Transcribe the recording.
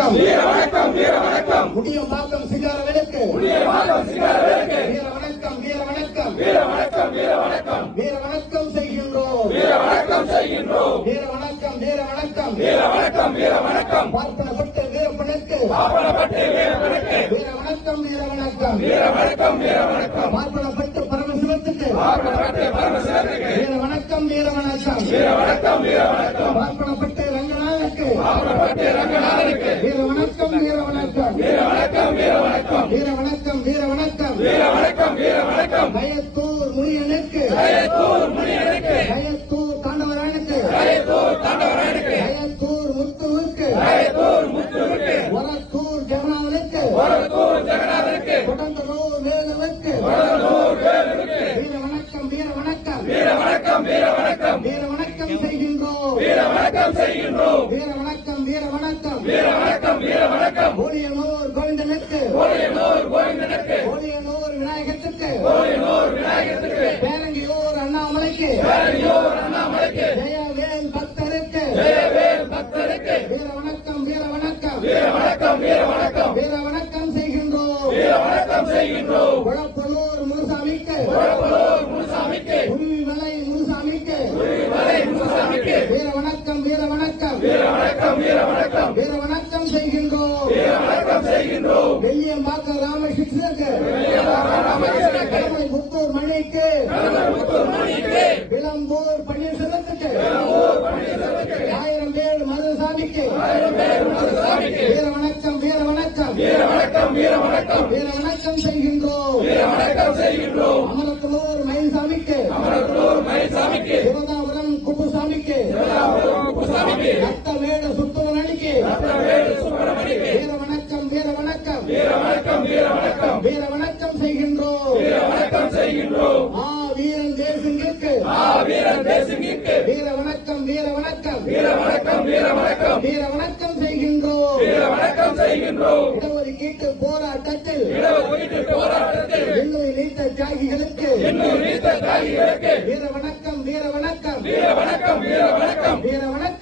வணக்கம். வீர வணக்கம் வீர வணக்கம். முடியம்பாக்கம் சிகாரவேலுக்கு புதிய மாதம் சிகாரவேலுக்கு வீர வணக்கம் வீர வணக்கம். வீர வணக்கம் வீர வணக்கம். வீர வணக்கம் செய்கின்றோம். வீர வணக்கம் செய்கின்றோம். வீர வணக்கம் வீர வணக்கம். வீர வணக்கம் வீர வணக்கம். பார்ப்பனப்பட்ட வீரப்பனுக்கு. பாப்பனப்பட்டு வீரவனுக்கு வீர வணக்கம் வீர வணக்கம். வீர வணக்கம் வீர வணக்கம். பார்ப்பனப்பட்ட பரமசிவத்துக்கு. பாப்பனப்பட்டு பரமசிவனுக்கு வீர வணக்கம் வீர வணக்கம். வீர வணக்கம் வீர வணக்கம். பார்ப்பனப்பட்ட ரங்கநாதனுக்கு. பாப்பனப்பட்டு ரங்கநாதனுக்கு வீர வணக்கம் வீர வணக்கம் வீர வணக்கம் வீர வணக்கம் வீர வணக்கம் வீர வணக்கம் வீர வணக்கம் வீர வணக்கம். பயத்தூர் முனியனுக்கு. ஜெயத்தூர் முனியனுக்கு. பயத்தூர் தாண்டவரானுக்கு ஜெயத்தூர் தாண்டவரனுக்கு பயத்தூர் முத்துவுக்கு. ஜெயத்தூர் முத்துவுக்கு. ஒரத்தூர் ஜெகநாதனுக்கு. ஒரத்தூர் ஜெகநாதனுக்கு. கொடந்தலூர் வேலுவுக்கு. ஒரத்தூர் வேலுவுக்கு. வீர வணக்கம் வீர வணக்கம். வீர வணக்கம் வீர வணக்கம். வீர வணக்கம் செய்கின்றோம். வீர வணக்கம் செய்கின்றோம். வீர வணக்கம் வீர வணக்கம். வீர வணக்கம் வீர வணக்கம். கோழியனூர் கோவிந்தனுக்கு. கோழியனூர் கோவிந்தனுக்கு. விநாயகத்துக்கு. பேரங்கியூர் அண்ணாமலைக்கு. ஜெயவேல் பக்தருக்கு. வீர வணக்கம் வீர வணக்கம் வீர வணக்கம் வீர வணக்கம் வீர வணக்கம் செய்கின்றோம். வீர வணக்கம் செய்கின்றோம் குழப்பலூர் முனுசாமிக்கு. குழப்பலூர் முனுசாமிக்கு உருவிமலை முனுசாமிக்கு. வரை முனுசாமிக்கு வீர வணக்கம் வீர வணக்கம் வீர வணக்கம் வீர வணக்கம் வீர வணக்கம் செய்கின்றோம். வீர வணக்கம் செய்கின்றோம். வெள்ளியம்பாக்கம் ராமகிருஷ்ணனுக்கு விளம்பூர் பன்னீர்செல்வத்துக்கு. ஆயிரம் பேர் மருதுசாமிக்கு வீர வணக்கம் வீர வணக்கம் வீர வணக்கம் வீர வணக்கம் வீர வணக்கம் செய்கின்றோம். வீர வணக்கம் செய்கின்றோம். அமரத்தலூர் மயில்சாமிக்கு அமரத்தூர் மயில்சாமிக்கு சிவதாபுரம் குப்புசாமிக்கு குப்புசாமிக்கு ரத்தமேடு சுத்தவரணிக்கு வீர வணக்கம் வீர வணக்கம் வீர வணக்கம் வீர வணக்கம் வீர வணக்கம் செய்கின்றோம் வீர வணக்கம் செய்கின்றோம். ஆ வீரன் தேசிங்கிற்கு ஆ தேசிங்கிற்கு வீர வணக்கம் வீர வணக்கம் வீர வணக்கம் வீர வணக்கம் வீர வணக்கம் செய்கின்றோம். வீர வணக்கம் செய்கின்றோம் இடஒதுக்கீட்டு போராட்டத்தில். இடஒதுக்கீட்டு போராட்டத்தில் இன்னும் நீத்த தியாகிகளுக்கு. இன்னும் நீத்த வீர வணக்கம் வீர வணக்கம் வீர வணக்கம் வீர வணக்கம் வீர வணக்கம்